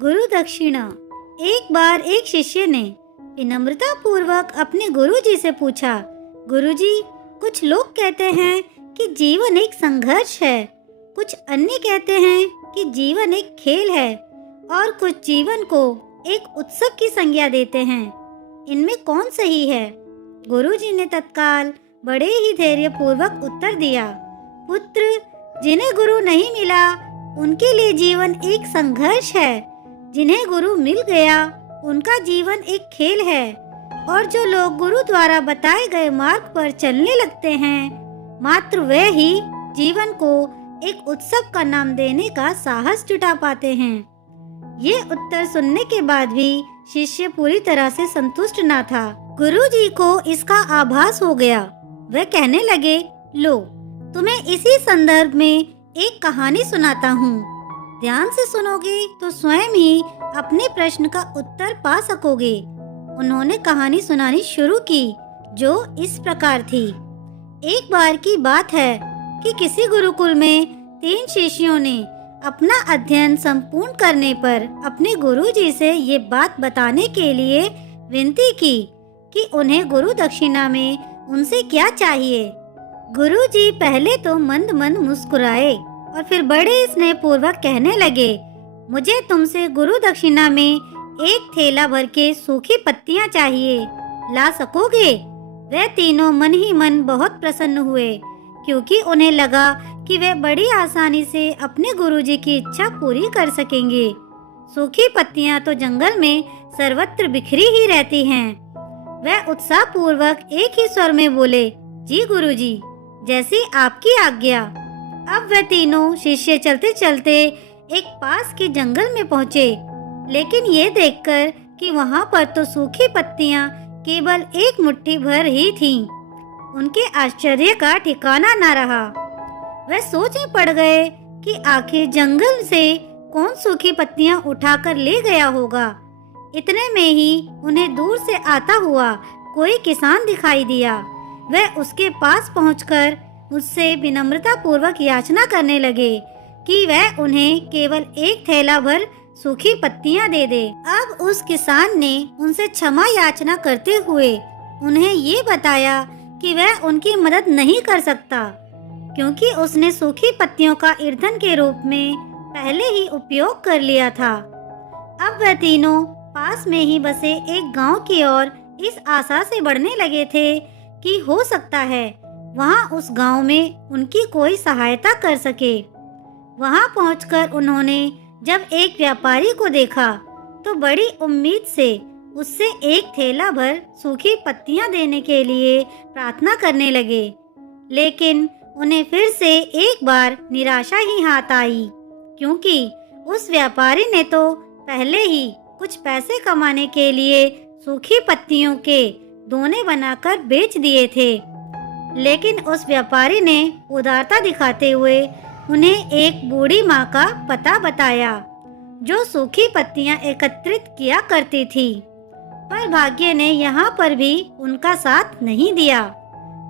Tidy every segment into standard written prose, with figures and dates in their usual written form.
गुरु दक्षिणा। एक बार एक शिष्य ने विनम्रता पूर्वक अपने गुरुजी से पूछा, गुरुजी, कुछ लोग कहते हैं कि जीवन एक संघर्ष है, कुछ अन्य कहते हैं कि जीवन एक खेल है और कुछ जीवन को एक उत्सव की संज्ञा देते हैं। इनमें कौन सही है? गुरुजी ने तत्काल बड़े ही धैर्य पूर्वक उत्तर दिया, पुत्र, जिन्हें गुरु नहीं मिला उनके लिए जीवन एक संघर्ष है, जिन्हें गुरु मिल गया उनका जीवन एक खेल है, और जो लोग गुरु द्वारा बताए गए मार्ग पर चलने लगते हैं, मात्र वे ही जीवन को एक उत्सव का नाम देने का साहस जुटा पाते हैं। ये उत्तर सुनने के बाद भी शिष्य पूरी तरह से संतुष्ट न था। गुरुजी को इसका आभास हो गया। वे कहने लगे, लो, तुम्हें इसी संदर्भ में एक कहानी सुनाता हूँ। ध्यान से सुनोगे तो स्वयं ही अपने प्रश्न का उत्तर पा सकोगे। उन्होंने कहानी सुनानी शुरू की, जो इस प्रकार थी। एक बार की बात है कि किसी गुरुकुल में 3 शिष्यों ने अपना अध्ययन संपूर्ण करने पर अपने गुरुजी से ये बात बताने के लिए विनती की कि उन्हें गुरु दक्षिणा में उनसे क्या चाहिए। गुरुजी पहले तो मंद मंद मुस्कुराए और फिर बड़े स्नेह पूर्वक कहने लगे, मुझे तुमसे गुरु दक्षिणा में एक थैला भर के सूखी पत्तियां चाहिए, ला सकोगे? वे तीनों मन ही मन बहुत प्रसन्न हुए, क्योंकि उन्हें लगा कि वे बड़ी आसानी से अपने गुरुजी की इच्छा पूरी कर सकेंगे। सूखी पत्तियां तो जंगल में सर्वत्र बिखरी ही रहती हैं। वह उत्साह पूर्वक एक ही स्वर में बोले, जी गुरुजी, जैसी आपकी आज्ञा। अब वे तीनों शिष्य चलते चलते एक पास के जंगल में पहुँचे, लेकिन ये देखकर कि वहाँ पर तो सूखी पत्तियाँ केवल एक मुट्ठी भर ही थीं, उनके आश्चर्य का ठिकाना न रहा। वे सोच में पड़ गए कि आखिर जंगल से कौन सूखी पत्तियाँ उठाकर ले गया होगा। इतने में ही उन्हें दूर से आता हुआ कोई किसान दिखाई दिया। वह उसके पास पहुंचकर उससे विनम्रता पूर्वक याचना करने लगे कि वह उन्हें केवल एक थैला भर सूखी पत्तियां दे दे। अब उस किसान ने उनसे क्षमा याचना करते हुए उन्हें ये बताया कि वह उनकी मदद नहीं कर सकता, क्योंकि उसने सूखी पत्तियों का ईंधन के रूप में पहले ही उपयोग कर लिया था। अब वह तीनों पास में ही बसे एक गांव की ओर इस आशा से बढ़ने लगे थे कि हो सकता है वहां उस गांव में उनकी कोई सहायता कर सके। वहां पहुंचकर उन्होंने जब एक व्यापारी को देखा तो बड़ी उम्मीद से उससे एक थैला भर सूखी पत्तियां देने के लिए प्रार्थना करने लगे, लेकिन उन्हें फिर से एक बार निराशा ही हाथ आई, क्योंकि उस व्यापारी ने तो पहले ही कुछ पैसे कमाने के लिए सूखी पत्तियों के दोने बनाकर बेच दिए थे। लेकिन उस व्यापारी ने उदारता दिखाते हुए उन्हें एक बूढ़ी माँ का पता बताया, जो सूखी पत्तियां एकत्रित किया करती थी। पर भाग्य ने यहाँ पर भी उनका साथ नहीं दिया,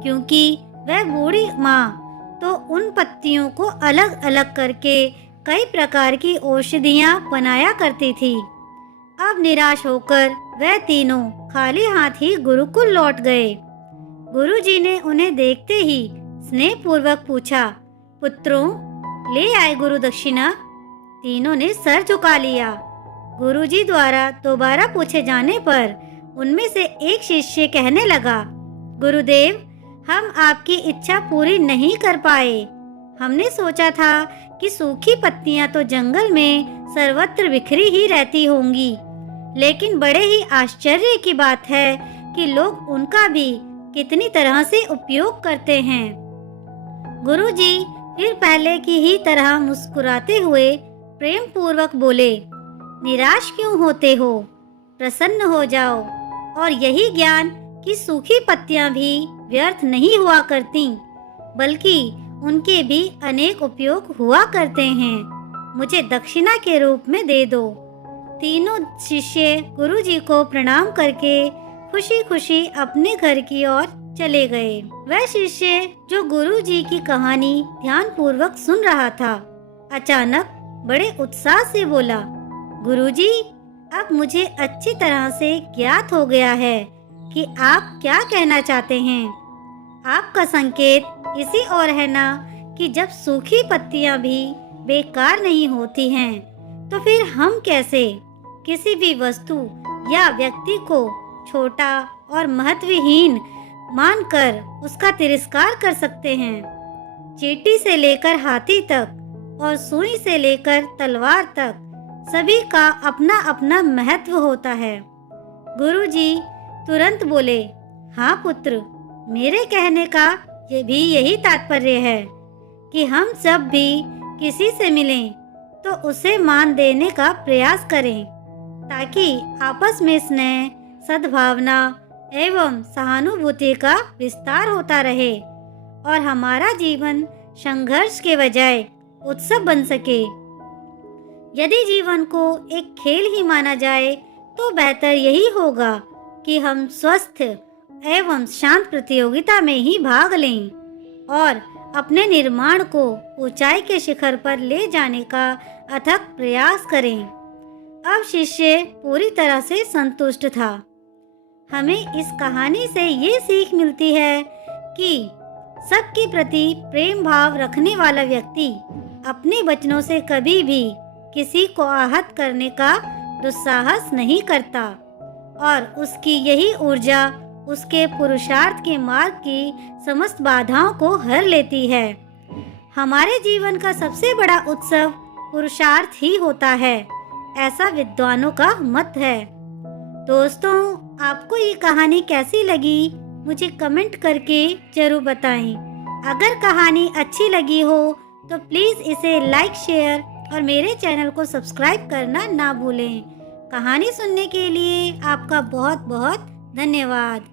क्योंकि वह बूढ़ी माँ तो उन पत्तियों को अलग अलग करके कई प्रकार की औषधियाँ बनाया करती थी। अब निराश होकर वह तीनों खाली हाथ ही गुरुकुल लौट गए। गुरुजी ने उन्हें देखते ही स्नेह पूर्वक पूछा, पुत्रों, ले आए गुरु दक्षिणा? तीनों ने सर झुका लिया। गुरुजी द्वारा दोबारा पूछे जाने पर उनमें से एक शिष्य कहने लगा, गुरुदेव, हम आपकी इच्छा पूरी नहीं कर पाए। हमने सोचा था कि सूखी पत्तियां तो जंगल में सर्वत्र बिखरी ही रहती होंगी, लेकिन बड़े ही आश्चर्य की बात है कि लोग उनका भी कितनी तरह से उपयोग करते हैं। गुरुजी फिर पहले की ही तरह मुस्कुराते हुए प्रेम पूर्वक बोले, निराश क्यों होते हो? प्रसन्न हो जाओ, और यही ज्ञान कि सूखी पत्तियां भी व्यर्थ नहीं हुआ करती, बल्कि उनके भी अनेक उपयोग हुआ करते हैं। मुझे दक्षिणा के रूप में दे दो। तीनों शिष्य गुरुजी को प्रणाम करके खुशी खुशी अपने घर की ओर चले गए। वह शिष्य जो गुरुजी की कहानी ध्यान पूर्वक सुन रहा था, अचानक बड़े उत्साह से बोला, गुरुजी, अब मुझे अच्छी तरह से ज्ञात हो गया है कि आप क्या कहना चाहते हैं। आपका संकेत इसी ओर है ना कि जब सूखी पत्तियां भी बेकार नहीं होती हैं, तो फिर हम कैसे किसी भी वस्तु या व्यक्ति को छोटा और महत्वहीन मानकर उसका तिरस्कार कर सकते हैं। चींटी से लेकर हाथी तक और सुई से लेकर तलवार तक सभी का अपना अपना महत्व होता है। गुरुजी तुरंत बोले, हाँ पुत्र, मेरे कहने का ये भी यही तात्पर्य है कि हम सब भी किसी से मिलें तो उसे मान देने का प्रयास करें, ताकि आपस में स्नेह, सद्भावना एवं सहानुभूति का विस्तार होता रहे और हमारा जीवन संघर्ष के बजाय उत्सव बन सके। यदि जीवन को एक खेल ही माना जाए तो बेहतर यही होगा कि हम स्वस्थ एवं शांत प्रतियोगिता में ही भाग लें और अपने निर्माण को ऊंचाई के शिखर पर ले जाने का अथक प्रयास करें। अब शिष्य पूरी तरह से संतुष्ट था। हमें इस कहानी से ये सीख मिलती है कि सबके प्रति प्रेम भाव रखने वाला व्यक्ति अपने वचनों से कभी भी किसी को आहत करने का दुस्साहस नहीं करता और उसकी यही ऊर्जा उसके पुरुषार्थ के मार्ग की समस्त बाधाओं को हर लेती है। हमारे जीवन का सबसे बड़ा उत्सव पुरुषार्थ ही होता है, ऐसा विद्वानों का मत है। दोस्तों, आपको ये कहानी कैसी लगी मुझे कमेंट करके जरूर बताएं। अगर कहानी अच्छी लगी हो तो प्लीज़ इसे लाइक, शेयर और मेरे चैनल को सब्सक्राइब करना ना भूलें। कहानी सुनने के लिए आपका बहुत बहुत धन्यवाद।